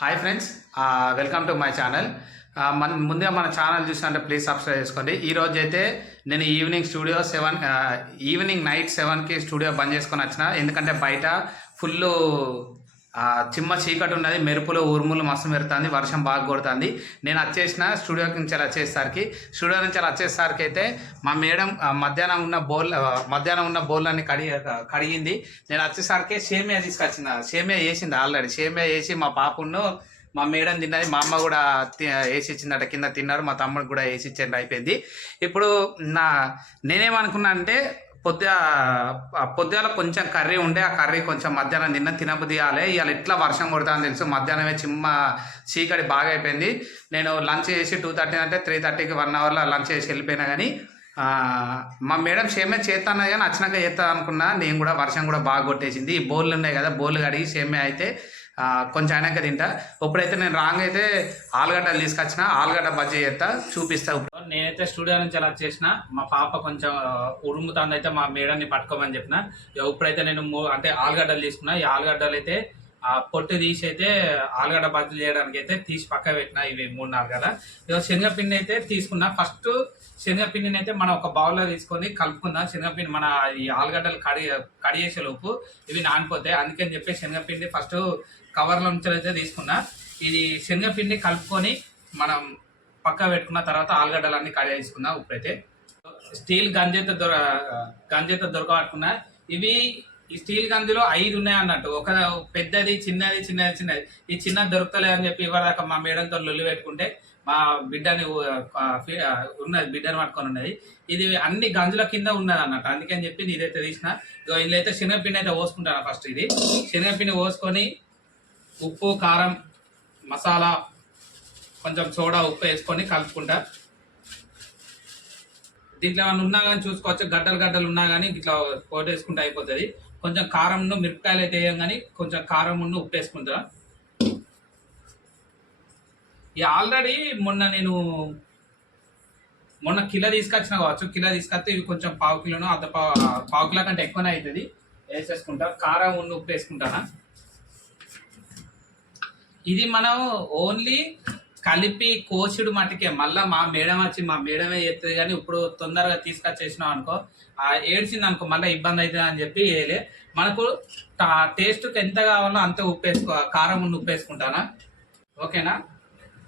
Hi friends welcome to my channel మన ముందే మన ఛానల్ చూసినట్టే ప్లీజ్ సబ్స్క్రైబ్ చేసుకోండి. ఈ రోజు అయితే నేను evening studio seven evening night సెవెన్కి స్టూడియో బంద్ చేసుకొని వచ్చిన. ఎందుకంటే బయట ఫుల్ చిమ్మ చీకటి ఉన్నది మెరుపులో ఉరుములు మస్తు మెరుతుంది వర్షం బాగా కొడుతుంది. నేను వచ్చేసిన స్టూడియోకి నుంచి అలా వచ్చేసరికి స్టూడియో నుంచి అలా వచ్చేసరికి అయితే మా మేడం మధ్యాహ్నం ఉన్న బౌల్ మధ్యాహ్నం ఉన్న బౌల్లన్నీ కడిగి కడిగింది. నేను వచ్చేసరికి సేమియా తీసుకొచ్చిన సేమియా వేసింది ఆల్రెడీ. సేమియా వేసి మా పాపను మా మేడం తిన్నది మా అమ్మ కూడా వేసి ఇచ్చిందట కింద తిన్నారు మా తమ్ముడు కూడా వేసి ఇచ్చేది అయిపోయింది. ఇప్పుడు నా నేనేమనుకున్నా అంటే పొద్దు పొద్దుగాల కొంచెం కర్రీ ఉండే ఆ కర్రీ కొంచెం మధ్యాహ్నం తిన్న తినబుదియాలి ఇవాళ ఎట్లా వర్షం కొడతానని తెలుసు. మధ్యాహ్నమే చిమ్మ చీకటి బాగా అయిపోయింది. నేను లంచ్ చేసి టూ థర్టీ అంటే త్రీ థర్టీకి వన్ అవర్లో లంచ్ చేసి వెళ్ళిపోయినా కానీ మా మేడం సేమే చేస్తాను కానీ వచ్చినాక చేస్తా అనుకున్నా. నేను కూడా వర్షం కూడా బాగా కొట్టేసింది. ఈ బోర్లు ఉన్నాయి కదా బోర్లు కడిగి సేమే అయితే కొంచెం అయినాక తింటా. ఇప్పుడైతే నేను రాంగ్ అయితే ఆలుగడ్డలు తీసుకొచ్చిన. ఆలుగడ్డ బజ్జీ చేస్తా చూపిస్తా. నేనైతే స్టూడియో నుంచి అలా చేసిన. మా పాప కొంచెం ఉరుముతాంది అయితే మా మేడంని పట్టుకోమని చెప్పిన. ఇక ఇప్పుడైతే నేను మూ- అంటే ఆలుగడ్డలు తీసుకున్నా. ఈ ఆలుగడ్డలు అయితే ఆ పొట్టు తీసి అయితే ఆలుగడ్డ బజ్జీలు చేయడానికి అయితే తీసి పక్క పెట్టిన ఇవి మూడు నాలుగు కదా ఇక శనగపిండి అయితే తీసుకున్నా. ఫస్ట్ శనగపిండిని అయితే మనం ఒక బౌల్లో తీసుకొని కలుపుకుందాం. శనగపిండి మన ఈ ఆలుగడ్డలు కడి కడిగేసే లోపు ఇవి నానిపోతాయి. అందుకని చెప్పి శనగపిండి ఫస్ట్ కవర్లో నుంచి అయితే తీసుకున్నా. ఇది శనగపిండి కలుపుకొని మనం పక్క పెట్టుకున్న తర్వాత ఆలుగడ్డలన్నీ కడిగేసుకుందాం ఉప్పుడైతే స్టీల్ గంజేత దొర గంజేత దొరకబట్టుకున్నా. ఇవి ఈ స్టీల్ గంజిలో ఐదు ఉన్నాయి అన్నట్టు. ఒక పెద్దది చిన్నది చిన్నది చిన్నది. ఈ చిన్నది దొరకలేదు అని చెప్పి ఇవ్వదాకా మా మేడంతో లొల్లి పెట్టుకుంటే మా బిడ్డని ఉన్నది బిడ్డను పట్టుకొని ఉన్నది. ఇది అన్ని గంజుల కింద ఉన్నది అన్నట్టు. అందుకని చెప్పి నేను ఇదైతే తీసిన. ఇగో ఇందులో అయితే శనగపిండి అయితే పోసుకుంటాను ఫస్ట్ ఇది. శనగపిండి పోసుకొని ఉప్పు కారం మసాలా కొంచెం సోడా ఉప్పు వేసుకొని కలుపుకుంటా. దీంట్లో ఏమైనా ఉన్నా కానీ చూసుకోవచ్చు. గడ్డలు గడ్డలు ఉన్నా కానీ ఇట్లా వేసుకుంటే అయిపోతుంది. కొంచెం కారంను మిరపకాయలు అయితే వేయం కానీ కొంచెం కారం ఉప్పు వేసుకుంటా. ఈ ఆల్రెడీ మొన్న నేను మొన్న కిలో తీసుకొచ్చిన కావచ్చు. కిలో తీసుకొస్తే ఇవి కొంచెం పావు కిలోను అర్ధ పావు పావు కిలో కంటే ఎక్కువనే అవుతుంది వేసేసుకుంటా. కారం ఉన్న ఉప్పు వేసుకుంటానా. ఇది మనం ఓన్లీ కలిపి కోచుడు మటుకే. మళ్ళా మా మేడం వచ్చి మా మేడమే చెప్తుంది కానీ ఇప్పుడు తొందరగా తీసుకొచ్చేసినాం అనుకో. ఆ ఏడ్చింది అనుకో మళ్ళీ ఇబ్బంది అవుతుంది అని చెప్పి వేయలే మనకు టేస్ట్కి ఎంత కావాలో అంత ఉప్పు వేసుకో కారం ఉండి ఉప్పేసుకుంటానా? ఓకేనా?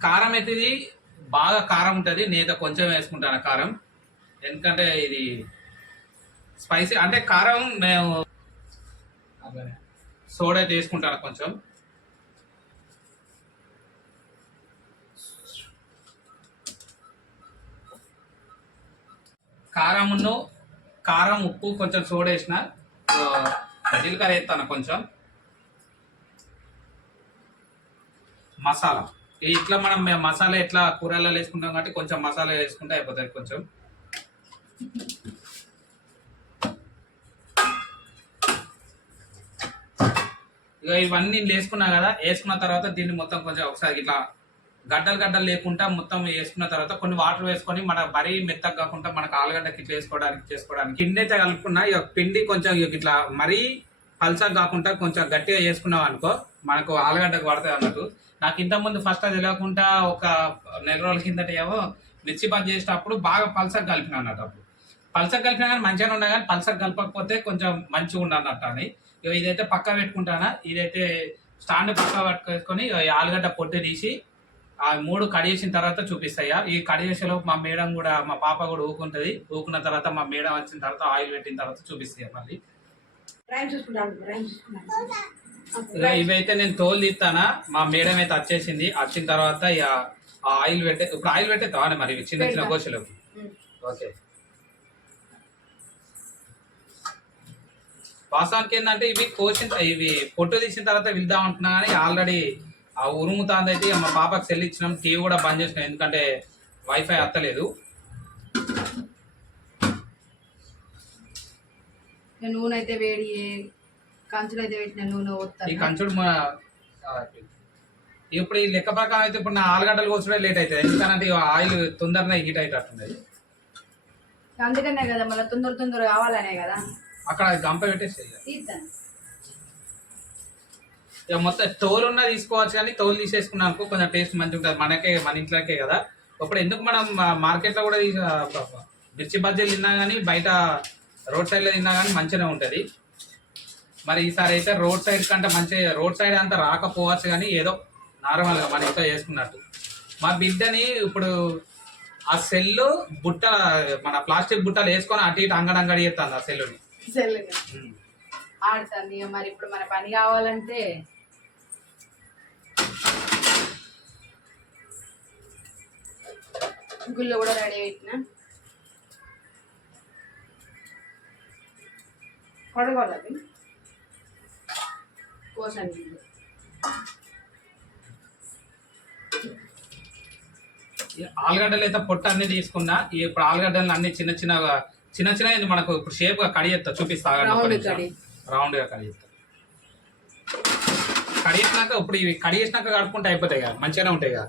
కారం అయితే ఇది బాగా కారం ఉంటుంది నేత కొంచెం వేసుకుంటాను కారం? ఎందుకంటే ఇది స్పైసీ అంటే కారం మేము సోడా వేసుకుంటాను కొంచెం? కారమును కారం ఉప్పు కొంచెం సోడేసిన జీలకర్ర వేస్తాను కొంచెం. మసాలా. ఇట్లా మనం మసాలా ఎట్లా కూరలలో వేసుకుంటాం కాబట్టి కొంచెం మసాలా వేసుకుంటే అయిపోతుంది కొంచెం. ఇక ఇవన్నీ నేను వేసుకున్నా కదా వేసుకున్న తర్వాత దీన్ని మొత్తం కొంచెం ఒకసారి ఇట్లా గడ్డలు గడ్డలు లేకుండా మొత్తం వేసుకున్న తర్వాత కొన్ని వాటర్ వేసుకొని మన మరీ మెత్తగా కాకుండా మనకు ఆలుగడ్డకి చేసుకోవడానికి వేసుకోవడానికి చేసుకోవడానికి. పిండి అయితే కలుపుకున్నా ఇక పిండి కొంచెం ఇక ఇట్లా మరీ పల్సా కాకుండా కొంచెం గట్టిగా చేసుకున్నాం అనుకో మనకు ఆలుగడ్డకు పడుతుంది అన్నట్టు. నాకు ఇంతకుముందు ఫస్ట్ అది తెలియకుండా ఒక నెల రోజుల కిందట ఏమో మిర్చి బంద్ చేసేటప్పుడు బాగా పల్సగా కలిపిన అన్నట్టు అప్పుడు. పల్సగా కలిపినా కానీ మంచిగానే ఉన్నా కానీ పల్సగా కలపకపోతే కొంచెం మంచిగా ఉండ అన్నట్టు అని. ఇదైతే పక్క పెట్టుకుంటానా ఇదైతే స్టాండ్ పక్క పట్టుకొని ఆలుగడ్డ పొట్టు తీసి ఆ మూడు కడిగేసిన తర్వాత చూపిస్తాయా ఈ కడిగేసేలోపు మా మేడం కూడా మా పాప కూడా ఊకుంటది. ఊకున్న తర్వాత మా మేడం వచ్చిన తర్వాత ఆయిల్ పెట్టిన తర్వాత చూపిస్తాయి మళ్ళీ. ఇవైతే నేను తోలు తీస్తానా? మా మేడం అయితే వచ్చేసింది. వచ్చిన తర్వాత ఇక ఆ ఆయిల్ పెట్టే ఇప్పుడు ఆయిల్ పెట్టేద్దామా మరి? చిన్న చిన్న. కోసలు ఓకే. వాస్తవానికి ఏంటంటే ఇవి కోసిన ఇవి పొట్టు తీసిన తర్వాత వెళ్దాం అనుకున్నా కానీ ఆల్రెడీ ఆ ఉరుముతాంది అయితే ఇక మా పాపకి సెల్ ఇచ్చినాం. టీవీ కూడా బంద్ చేసినాం. ఎందుకంటే వైఫై అత్తలేదు. నేను అయితే వేడి కంచులు అయితే పెట్టిన నూనె ఈ కంచుడు మన ఇప్పుడు ఈ లెక్క ప్రకారం అయితే ఇప్పుడు నా ఆలుగడ్డలు కోసమే లేట్ అవుతుంది ఎందుకంటే ఆయిల్ తొందరనే హీట్ అవుతున్నది అందుకనే కదా మళ్ళీ తొందర తొందర కావాలనే కదా. అక్కడ గంప పెట్టేసి ఇక మొత్తం తోలు ఉన్న తీసుకోవచ్చు కానీ తోలు తీసేసుకున్నాం అనుకో కొంచెం టేస్ట్ మంచిగా ఉంటుంది మనకే మన ఇంట్లోకే కదా. ఇప్పుడు ఎందుకు మనం మార్కెట్లో కూడా మిర్చి బజ్జీలు తిన్నా కానీ బయట రోడ్ సైడ్లో తిన్నా కానీ మంచిగానే ఉంటుంది. మరి ఈసారి అయితే రోడ్ సైడ్ కంటే మంచి రోడ్ సైడ్ అంత రాకపోవచ్చు కానీ ఏదో నార్మల్గా మన ఇంట్లో చేసుకున్నట్టు. మా బిడ్డని ఇప్పుడు ఆ సెల్లు బుట్ట మన ప్లాస్టిక్ బుట్టలు వేసుకొని అటు ఇటు అంగడంగడి చేస్తాను ఆ సెల్లుని. ఆడుతుంది మరి. ఇప్పుడు మన పని కావాలంటే గుళ్ళు కూడా రెడీ పెట్టిన కొడగొడది కోసండి. గుళ్ళు ఆలుగడ్డలు అయితే పొట్ట అన్ని తీసుకున్నా ఇప్పుడు ఆలుగడ్డలు అన్ని చిన్న చిన్నగా చిన్న చిన్న మనకు ఇప్పుడు షేప్గా కడి చేస్తా చూపిస్తా Round కడి. రౌండ్గా కడి చేస్తా. కడి చేసినాక ఇప్పుడు ఇవి కడి చేసినాక కడుక్కుంటే అయిపోతాయి కదా మంచిగానే ఉంటాయి కదా.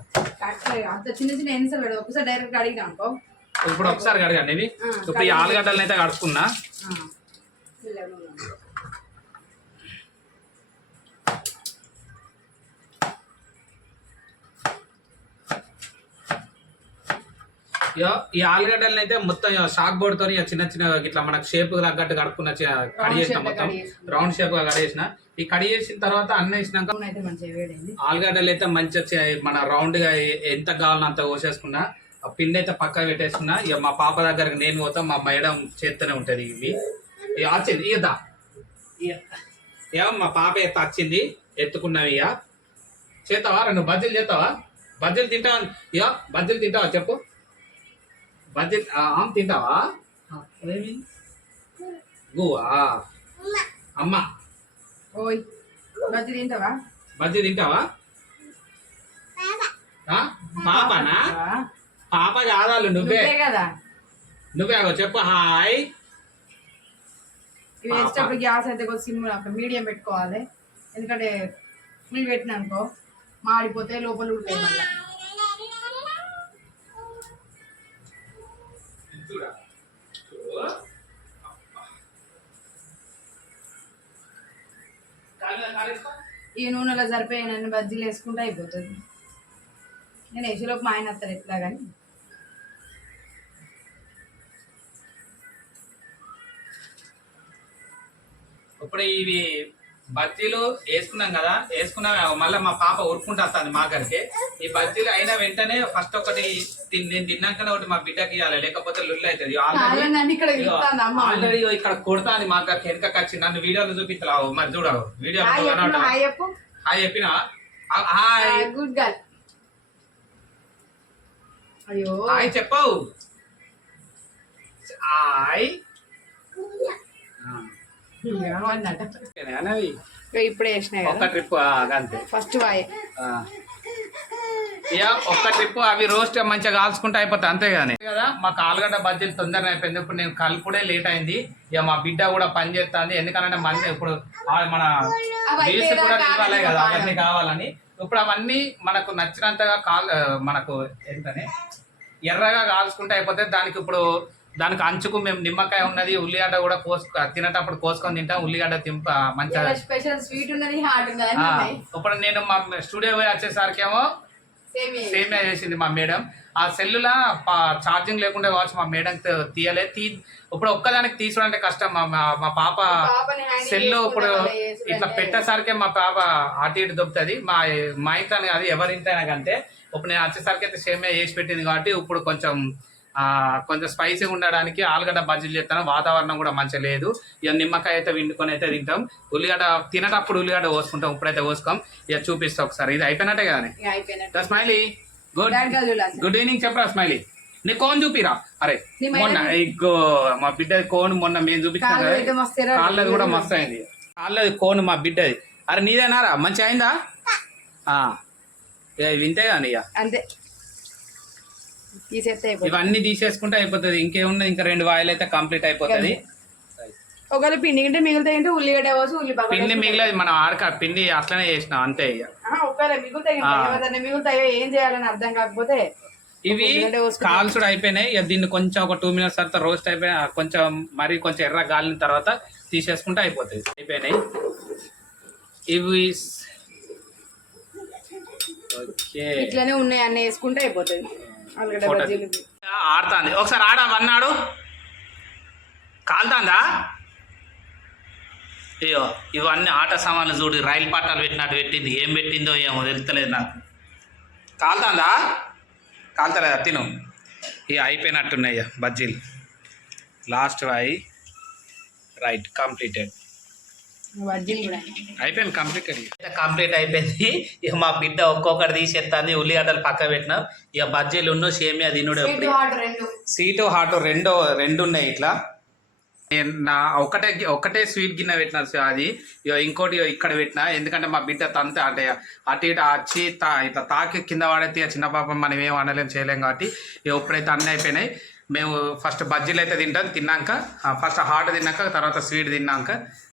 అంత చిన్న చిన్న ఎన్నిసార్లు పెడదు ఒకసారి డైరెక్ట్ అనుకో. ఇప్పుడు ఒకసారి కడగండి ఇవి. ఇప్పుడు ఈ ఆలుగడ్డలను అయితే కడుక్కున్నా. ఈ ఆలుగడ్డలను అయితే మొత్తం షాక్ బోర్డ్తో చిన్న చిన్న ఇట్లా మనకు షేప్ తగ్గట్టు కడుక్కున్న కడి చేసిన మొత్తం. రౌండ్ షేప్గా కడి చేసిన ఈ కడి చేసిన తర్వాత అన్న వేసినాక ఆలుగడ్డలు అయితే మంచిగా మన రౌండ్గా ఎంత కావాలో అంత కోసేసుకున్నా ఆ పిండి అయితే పక్క పెట్టేసుకున్నా ఇక మా పాప దగ్గరికి నేను పోతా మా మేడం చేస్తూనే ఉంటది ఇవి. వచ్చింది ఇక దా. ఇక ఇక మా పాప ఎత్త వచ్చింది ఎత్తుకున్నావి ఇక చేస్తావా? రెండు బజ్జీలు చేస్తావా? బజ్జీలు తింటావా ఇక బజ్జీలు తింటావా? చెప్పు. బజ్జీలు ఆ, ఆమ్ తింటావా? గువా అమ్మ. ఓయ్ బజ్జీ తింటావా? బజ్జీ తింటావా? ఆ? పాపనా? పాప. కాదాలు నువ్వే. నువ్వే కదా. నువ్వే అగో చెప్పు హాయ్. ఇవి వేసేటప్పుడు గ్యాస్ అయితే కొంచెం సిమ్ మీడియం పెట్టుకోవాలి. ఎందుకంటే ఫుల్ పెట్టిన అనుకో మాడిపోతే లోపల ఉంటాయి మళ్ళీ. ఈ నూనెలో సరిపోయిన బజ్జీలు వేసుకుంటే అయిపోతుంది. నేను వేసేలోపు మా ఆయన వస్తారు ఎట్లా కానీ ఇప్పుడు ఇవి బజ్జీలు వేసుకున్నాం కదా వేసుకున్నాం. మళ్ళీ మా పాప వస్తుంది మా గారికి ఈ బజ్జీలు అయిన వెంటనే ఫస్ట్ ఒకటి నేను తిన్నాకనే ఒకటి మా బిడ్డకి ఇవ్వాలి లేకపోతే లుల్లు అవుతుంది. ఆల్రెడీ ఇక్కడ కొడతాను మా గారికి వెనకకి వచ్చి నన్ను వీడియోలో చూపిస్తావు మరి చూడవు వీడియో హాయ్ చెప్పు హాయ్ చెప్పు. హాయ్ చెప్పినా? హాయ్. Good girl. అయ్యో. హాయ్ చెప్పవు హాయ్. ఇప్పుడే వేసినాయి ఒక్క ట్రిప్ అంతే. ఫస్ట్ వాయే. ఇక ఒక్క ట్రిప్ అవి రోస్ట్ మంచిగా కాల్చుకుంటే అయిపోతాయి అంతే కానీ కదా మాకు ఆలుగడ్డ బజ్జీలు తొందరగా అయిపోయింది. ఇప్పుడు నేను కలుపుడే లేట్ అయింది. ఇక మా బిడ్డ కూడా పని చేస్తుంది. ఎందుకంటే మంది ఇప్పుడు మన రీల్స్ కూడా ఇవ్వాలి కదా. అవన్నీ కావాలని. ఇప్పుడు అవన్నీ మనకు నచ్చినంతగా కాల్ మనకు ఏంటనే ఎర్రగా కాల్చుకుంటే అయిపోతే దానికి ఇప్పుడు దానికి అంచుకు మేము నిమ్మకాయ ఉన్నది ఉల్లిగడ్డ కూడా కోసు తినేటప్పుడు కోసుకొని తింటాం ఉల్లిగడ్డ తింప మంచిగా స్పెషల్ స్వీట్ ఉన్నది హాట్ ఇప్పుడు నేను మా స్టూడియో పోయి వచ్చేసరికేమో సేమ్ సేమియా చేసింది మా మేడం. ఆ సెల్లులా ఛార్జింగ్ లేకుండా కావచ్చు మా మేడం తీయలే. తీ ఇప్పుడు ఒక్కదానికి తీసుడంటే కష్టం. మా మా- పాప పాపని హ్యాండిల్ సెల్ ఇప్పుడు ఇట్లా పెట్టేసరికి మా పాప అటు ఇటు దొబ్బుతుంది. మా మా ఇంట్లో కాదు ఎవరి ఇంట్లో కంటే. ఇప్పుడు నేను వచ్చేసరికి అయితే సేమియా చేసి పెట్టింది కాబట్టి ఇప్పుడు కొంచెం కొంచెం స్పైసీగా ఉండడానికి ఆలుగడ్డ బజ్జీలు చేస్తాను. వాతావరణం కూడా మంచిగా లేదు. ఇక నిమ్మకాయ అయితే విండుకొని అయితే తింటాం. ఉల్లిగడ్డ తినేటప్పుడు ఉల్లిగడ్డ పోసుకుంటాం. ఇప్పుడైతే పోసుకోం. ఇక చూపిస్తా ఒకసారి. ఇది అయిపోయినట్టే అయిపోయినట్టు. స్మైలీ. గుడ్ గుడ్ ఈవినింగ్ చెప్పరా స్మైలీ? నీ కోన్ చూపిరా? అరే మొన్న మా బిడ్డ కోన్ మొన్న మేము చూపించాం ఎర్రగా కాళ్ళది కూడా మస్తు అయింది. కాళ్ళది కోన్ మా బిడ్డది. అరే నీదేనారా? మంచిగా అయిందా? ఇంతే కానీ ఇక అంతే. తీసేస్తే ఇవన్నీ తీసేసుకుంటే అయిపోతుంది. ఇంకేమున్నది ఇంకా రెండు వాయిల్ అయితే కంప్లీట్ అయిపోతుంది. ఒకవేళ పిండి గింటే మిగులుతాయి అంటే ఉల్లిగడ్డ పోసి ఉల్లిపాయ పిండి మిగిలేదు. మనం ఆడక పిండి అట్లనే చేసినాం. అంతే ఇక ఒకవేళ మిగులుతాయి మిగులుతాయో ఏం చేయాలని అర్థం కాకపోతే ఇవి కాల్చుడు అయిపోయినాయి. ఇక దీన్ని కొంచెం ఒక టూ మినిట్స్ తర్వాత రోస్ట్ అయిపోయి కొంచెం మరి కొంచెం ఎర్ర గాలిన తర్వాత తీసేసుకుంటే అయిపోతుంది. అయిపోయినాయి. ఇవి ఇట్లనే ఉన్నాయి. అన్నీ వేసుకుంటే అయిపోతుంది. ఆడుతుంది. ఒకసారి ఆడా అన్నాడు. కాలుతాందా? అయ్యో ఇవన్నీ ఆట సామాన్లు చూడు రైలు పట్టాలు పెట్టినట్టు పెట్టింది. ఏం పెట్టిందో ఏమో తెలుస్తలేదు నాకు. కాలుతాందా? కాలుతలేదా? తిను. ఇక అయిపోయినట్టున్నాయి ఇక బజ్జీలు. లాస్ట్ అయి రైట్ కంప్లీటెడ్ అయిపోయింది కంప్లీటెడ్ కంప్లీట్ అయిపోయింది. ఇక మా బిడ్డ ఒక్కొక్కటి తీసేస్తుంది ఉల్లిగడ్డలు పక్క పెట్టిన. ఇక బజ్జీలు ఉన్న సేమియా తినుడు స్వీట్ హాట్ రెండు. సీటు హాట్ రెండు రెండు ఉన్నాయి ఇట్లా. నేను నా ఒకటే ఒకటే స్వీట్ గిన్నె పెట్టిన అది. ఇంకోటి ఇక్కడ పెట్టిన. ఎందుకంటే మా బిడ్డ తంతే అంటే అటు ఇటు వచ్చి తా ఇట్లా తాకి కింద ఇక చిన్న పాపం మనం ఏం అనలేం చేయలేం కాబట్టి ఇక ఇప్పుడైతే అన్నీ అయిపోయినాయి. మేము ఫస్ట్ బజ్జీలు అయితే తింటాం తిన్నాక ఫస్ట్ హాట్ తిన్నాక తర్వాత స్వీట్ తిన్నాక.